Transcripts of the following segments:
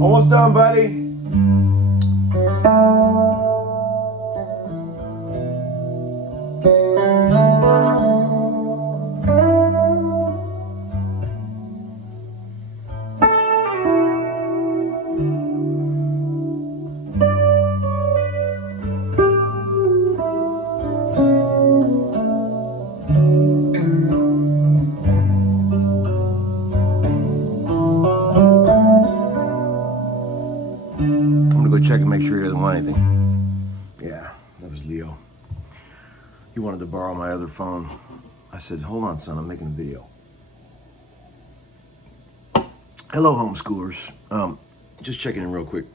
Almost done, buddy. Check and make sure he doesn't want anything. Yeah, that was Leo. He wanted to borrow my other phone. I said, hold on, son, I'm making a video. Hello, homeschoolers. Just checking in real quick.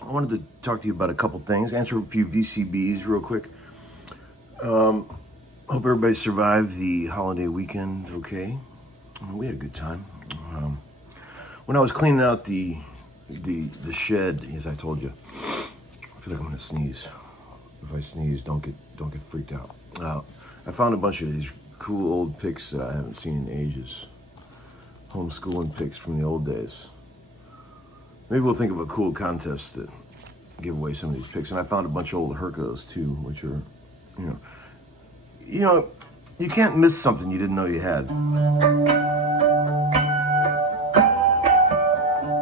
I wanted to talk to you about a couple things, answer a few VCBs real quick. Hope everybody survived the holiday weekend okay. We had a good time. When I was cleaning out the shed, as I told you, I feel like I'm gonna sneeze. If I sneeze, don't get freaked out. I found a bunch of these cool old pics that I haven't seen in ages. Homeschooling pics from the old days. Maybe we'll think of a cool contest to give away some of these pics. And I found a bunch of old Hercos too, which are, you can't miss something you didn't know you had.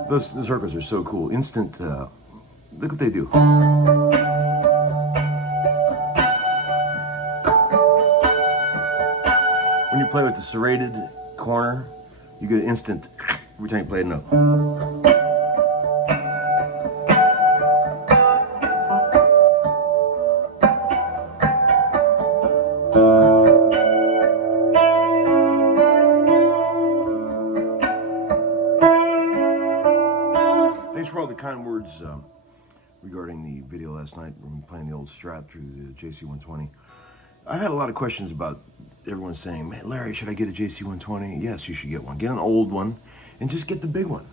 Those Hercos are so cool. Instant, look what they do. When you play with the serrated corner, you get an instant every time you play a note. Thanks for all the kind words regarding the video last night when we were playing the old Strat through the JC120. I had a lot of questions about everyone saying, man, Larry, should I get a JC120? Yes, you should get one. Get an old one and just get the big one.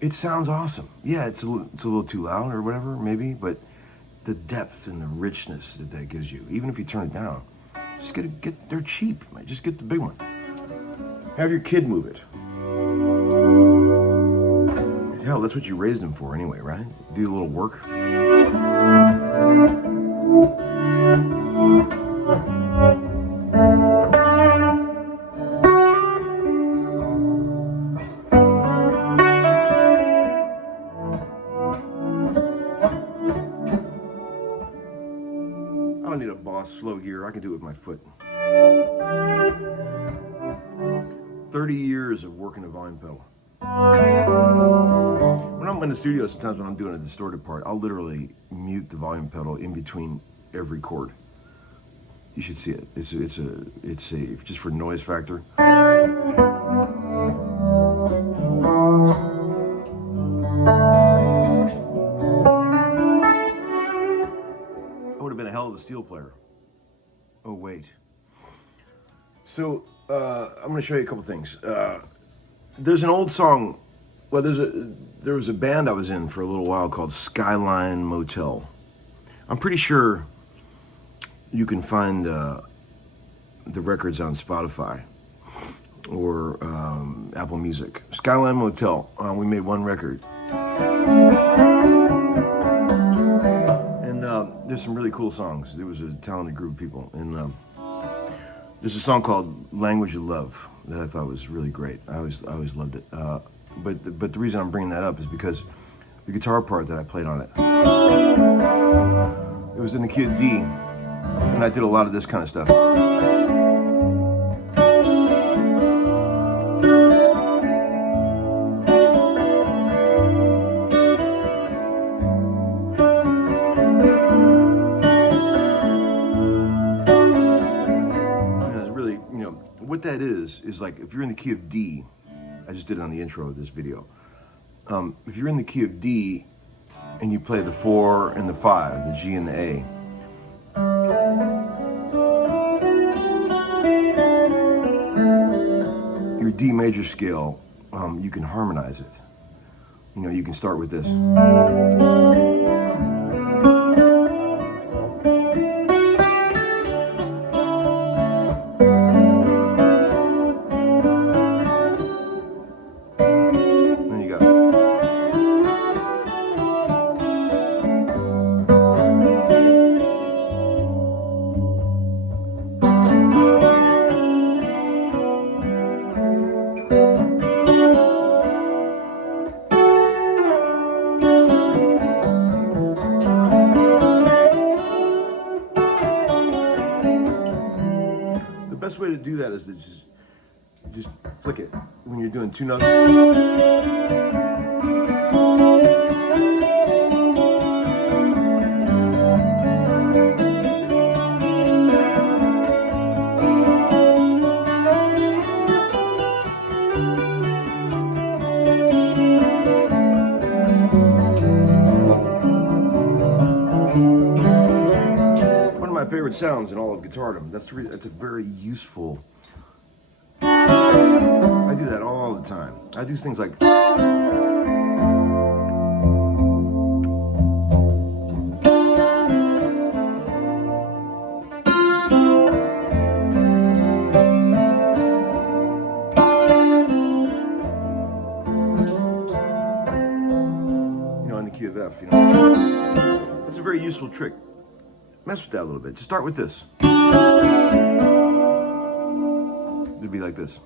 It sounds awesome. Yeah, it's a little too loud or whatever, maybe, but the depth and the richness that gives you, even if you turn it down, just they're cheap, man. Just get the big one. Have your kid move it. Hell, that's what you raised them for anyway, right? Do a little work. I don't need a Boss slow gear. I can do it with my foot. 30 years of working a volume pedal. When I'm in the studio, sometimes when I'm doing a distorted part, I'll literally mute the volume pedal in between every chord. You should see it. It's a just for noise factor. I would have been a hell of a steel player. Oh wait. So I'm going to show you a couple things. There's an old song. Well, there was a band I was in for a little while called Skyline Motel. I'm pretty sure you can find the records on Spotify or Apple Music. Skyline Motel. We made one record. And there's some really cool songs. There was a talented group of people. And there's a song called Language of Love that I thought was really great. I always loved it. But the reason I'm bringing that up is because the guitar part that I played on it, it was in the key of D, and I did a lot of this kind of stuff. And it's really, what that is like if you're in the key of D. I just did it on the intro of this video. If you're in the key of D and you play the 4 and the 5, the G and the A, D major scale, you can harmonize it. You know, you can start with this. Then you go. The best way to do that is to just flick it when you're doing two notes. One of my favorite sounds in all of guitardom. That's a very useful. I do that all the time. I do things like. You know, in the key of F, you know. That's a very useful trick. Mess with that a little bit. Just start with this. It'd be like this.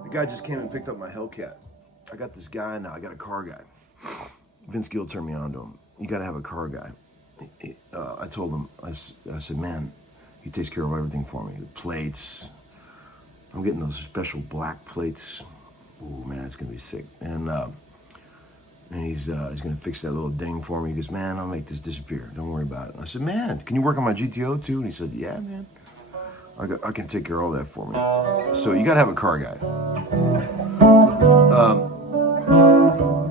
The guy just came and picked up my Hellcat. I got this guy now. I got a car guy. Vince Gill turned me on to him. You got to have a car guy. I told him, I said, man, he takes care of everything for me. The plates. I'm getting those special black plates. Ooh, man, it's going to be sick. And he's going to fix that little ding for me. He goes, man, I'll make this disappear. Don't worry about it. And I said, man, can you work on my GTO too? And he said, yeah, man. I can take care of all that for me. So you got to have a car guy.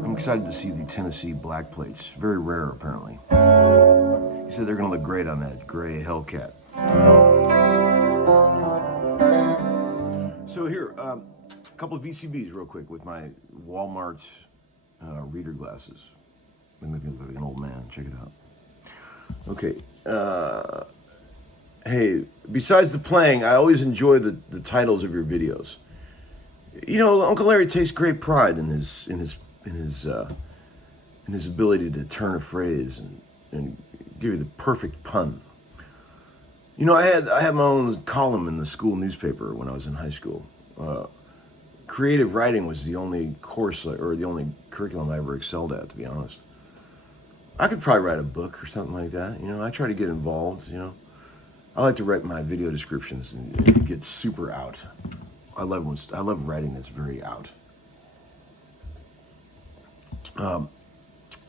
I'm excited to see the Tennessee black plates. Very rare, apparently. He said they're going to look great on that gray Hellcat. So here, a couple of VCBs real quick with my Walmart reader glasses. They make me look like an old man. Check it out. Okay. Hey, besides the playing, I always enjoy the titles of your videos. You know, Uncle Larry takes great pride in his ability to turn a phrase and give you the perfect pun. You know, I had my own column in the school newspaper when I was in high school. Creative writing was the only course or the only curriculum I ever excelled at, to be honest. I could probably write a book or something like that. You know, I try to get involved, you know. I like to write my video descriptions and get super out. I love writing that's very out. And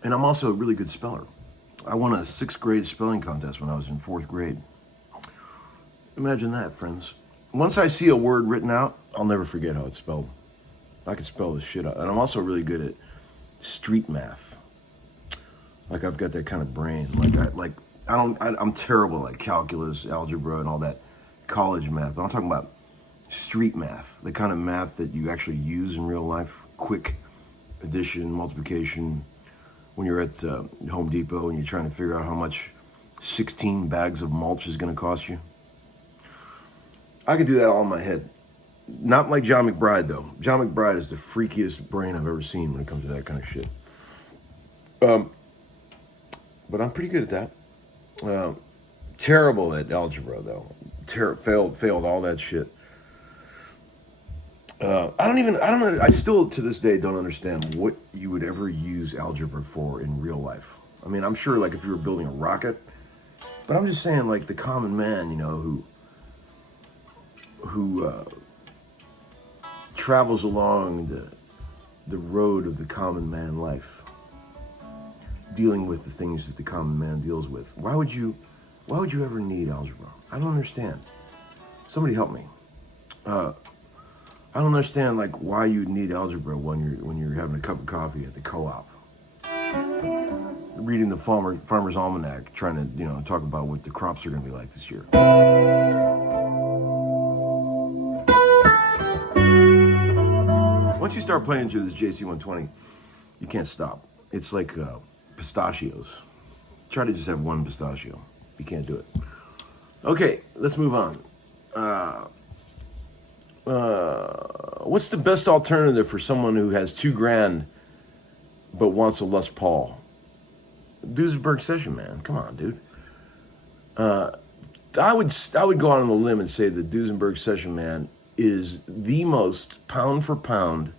I'm also a really good speller. I won a 6th grade spelling contest when I was in 4th grade. Imagine that, friends. Once I see a word written out, I'll never forget how it's spelled. I can spell the shit out. And I'm also really good at street math. Like I've got that kind of brain. I'm terrible at calculus, algebra, and all that college math. But I'm talking about street math, the kind of math that you actually use in real life. Quick addition, multiplication. When you're at Home Depot and you're trying to figure out how much 16 bags of mulch is going to cost you. I could do that all in my head. Not like John McBride, though. John McBride is the freakiest brain I've ever seen when it comes to that kind of shit. But I'm pretty good at that. Terrible at algebra, though. Failed all that shit. I still to this day don't understand what you would ever use algebra for in real life. I mean, I'm sure like if you were building a rocket, but I'm just saying like the common man, you know, who travels along the road of the common man life. dealing with the things that the common man deals with. Why would you ever need algebra? I don't understand. Somebody help me. I don't understand like why you need algebra when you're having a cup of coffee at the co-op, reading the Farmer's Almanac, trying to talk about what the crops are going to be like this year. Once you start playing through this JC120, you can't stop. It's like pistachios. Try to just have one pistachio. You can't do it. Okay, let's move on. What's the best alternative for someone who has $2,000 but wants a Les Paul? Duesenberg Session, man. Come on, dude. I would go out on a limb and say that Duesenberg Session, man, is the most pound for pound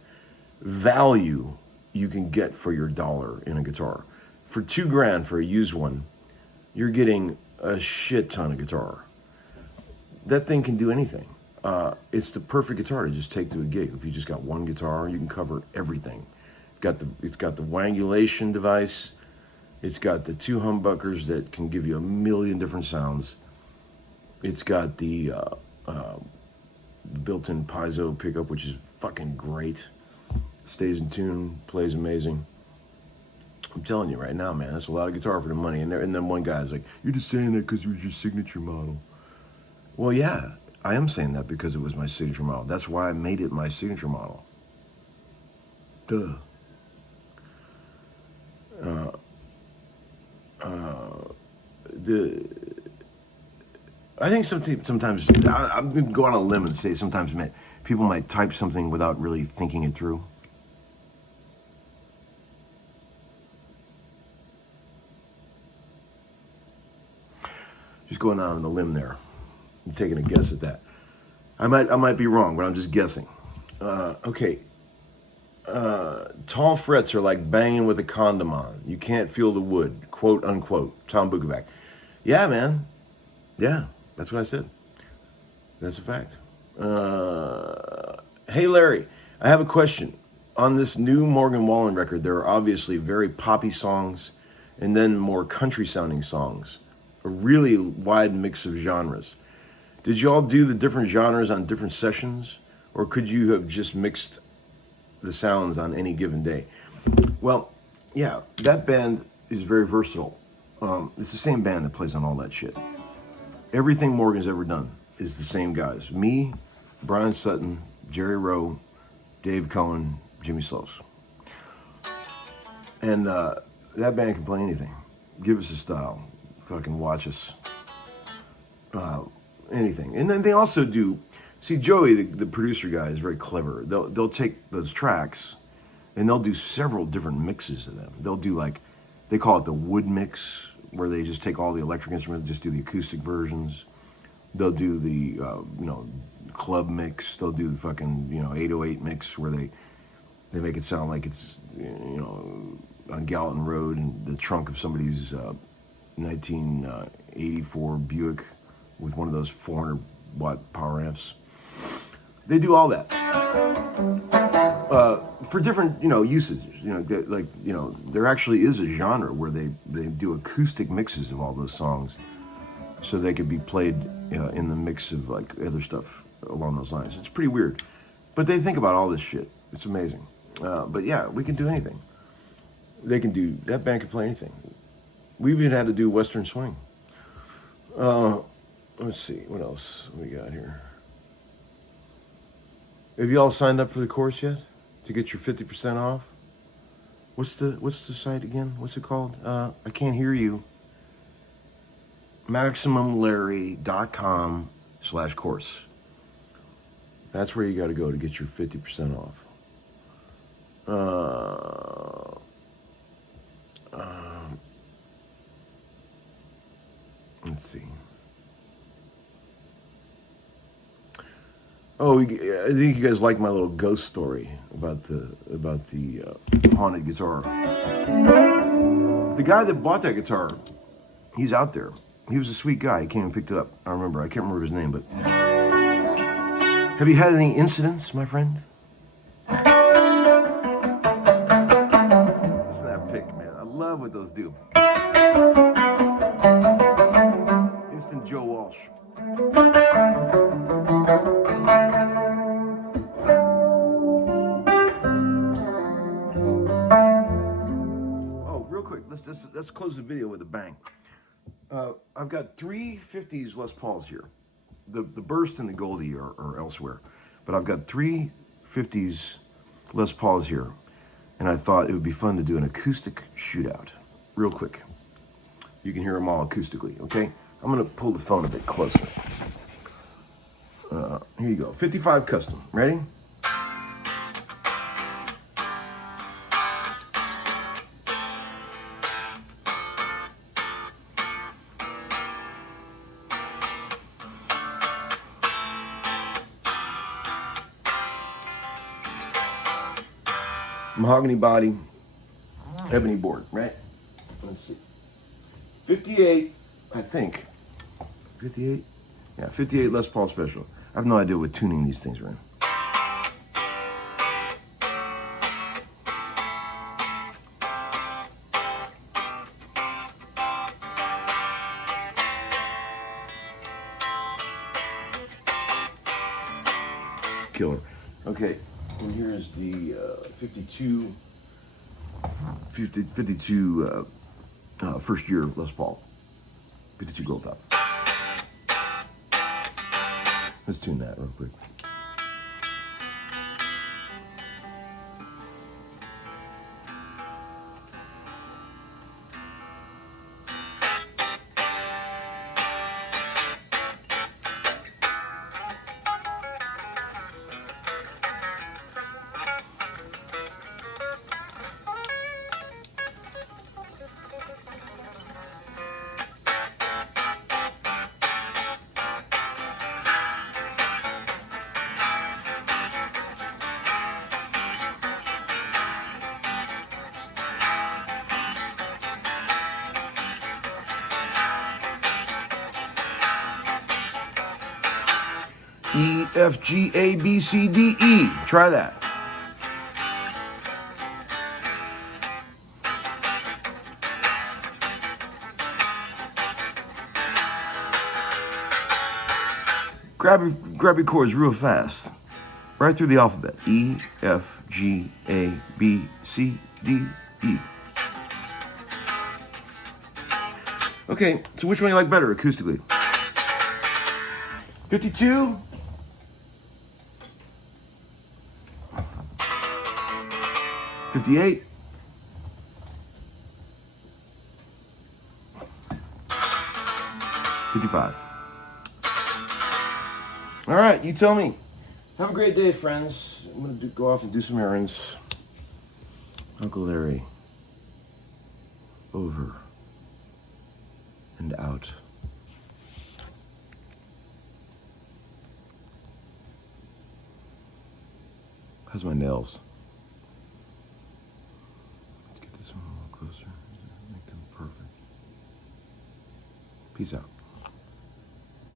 value you can get for your dollar in a guitar. For $2,000 for a used one, you're getting a shit ton of guitar. That thing can do anything. It's the perfect guitar to just take to a gig. If you just got one guitar, you can cover everything. It's got the wangulation device. It's got the 2 humbuckers that can give you a million different sounds. It's got the built-in piezo pickup, which is fucking great. Stays in tune, plays amazing. I'm telling you right now, man, that's a lot of guitar for the money. And then one guy's like, "You're just saying that because it was your signature model." Well, yeah, I am saying that because it was my signature model. That's why I made it my signature model. Duh. I think sometimes I'm going to go on a limb and say sometimes people might type something without really thinking it through. Just going out on the limb there. I'm taking a guess at that. I might be wrong, but I'm just guessing. Okay. Tall frets are like banging with a condom on. You can't feel the wood, quote unquote. Tom Bukovac. Yeah, man. Yeah, that's what I said. That's a fact. Hey, Larry, I have a question. On this new Morgan Wallen record, there are obviously very poppy songs and then more country sounding songs. A really wide mix of genres. Did you all do the different genres on different sessions? Or could you have just mixed the sounds on any given day? Well, yeah, that band is very versatile. It's the same band that plays on all that shit. Everything Morgan's ever done is the same guys. Me, Brian Sutton, Jerry Rowe, Dave Cohen, Jimmy Slows. And that band can play anything. Give us a style. Fucking watch us. Anything. And then they also do, see, Joey, the producer guy, is very clever. They'll take those tracks and they'll do several different mixes of them. They'll do like, they call it the wood mix, where they just take all the electric instruments, just do the acoustic versions. They'll do the, club mix. They'll do the fucking, 808 mix where they make it sound like it's, on Gallatin Road in the trunk of somebody's 1984 Buick with one of those 400-watt power amps. They do all that for different, usages. There actually is a genre where they do acoustic mixes of all those songs, so they could be played in the mix of like other stuff along those lines. It's pretty weird, but they think about all this shit. It's amazing. But yeah, we can do anything. They can do that. Band can play anything. We even had to do Western Swing. Let's see, what else we got here? Have you all signed up for the course yet to get your 50% off? What's the site again? What's it called? I can't hear you. MaximumLarry.com/course. That's where you got to go to get your 50% off. Let's see. Oh, I think you guys like my little ghost story about the haunted guitar. The guy that bought that guitar, he's out there. He was a sweet guy. He came and picked it up. I can't remember his name, but have you had any incidents, my friend? Listen to that pick, man. I love what those do. Instant Joe Walsh. Oh, real quick, let's close the video with a bang. I've got 3 50s Les Pauls here. The Burst and the Goldie are elsewhere, but I've got 3 50s Les Pauls here, and I thought it would be fun to do an acoustic shootout, real quick. You can hear them all acoustically, okay? I'm gonna pull the phone a bit closer. Here you go, 55 custom, ready? Mahogany body, ebony board, right? Let's see. 58, I think. 58? Yeah, 58 Les Paul Special. I have no idea what tuning these things are in. Killer. Okay, and here's the 52 first year Les Paul. 52 gold top. Let's tune that real quick. E, F, G, A, B, C, D, E. Try that. Grab your chords real fast. Right through the alphabet. E, F, G, A, B, C, D, E. Okay, so which one do you like better acoustically? 52? 58? 55. All right, you tell me. Have a great day, friends. I'm gonna go off and do some errands. Uncle Larry. Over and out. How's my nails? Let's get this one a little closer. Make them perfect. Peace out.